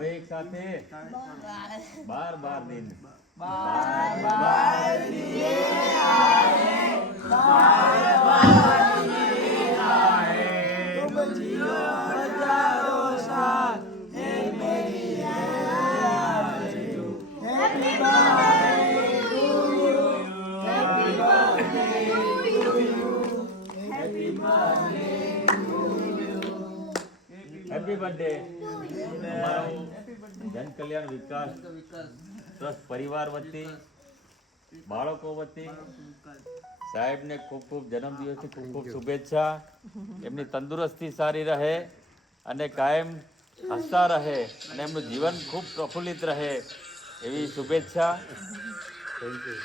હવે એક સાથે 12 दिन हैप्पी बर्थडे जन कल्याण विकास ट्रस्ट परिवार वती बाळको वती साहेब ने खूब खूब जन्मदिवस की खूब खूब शुभेच्छा एमनी तंदुरस्ती सारी रहे अने कायम हसता रहे अने एमनुं जीवन खूब प्रफुल्लित रहे एवी शुभेच्छा। Thank you.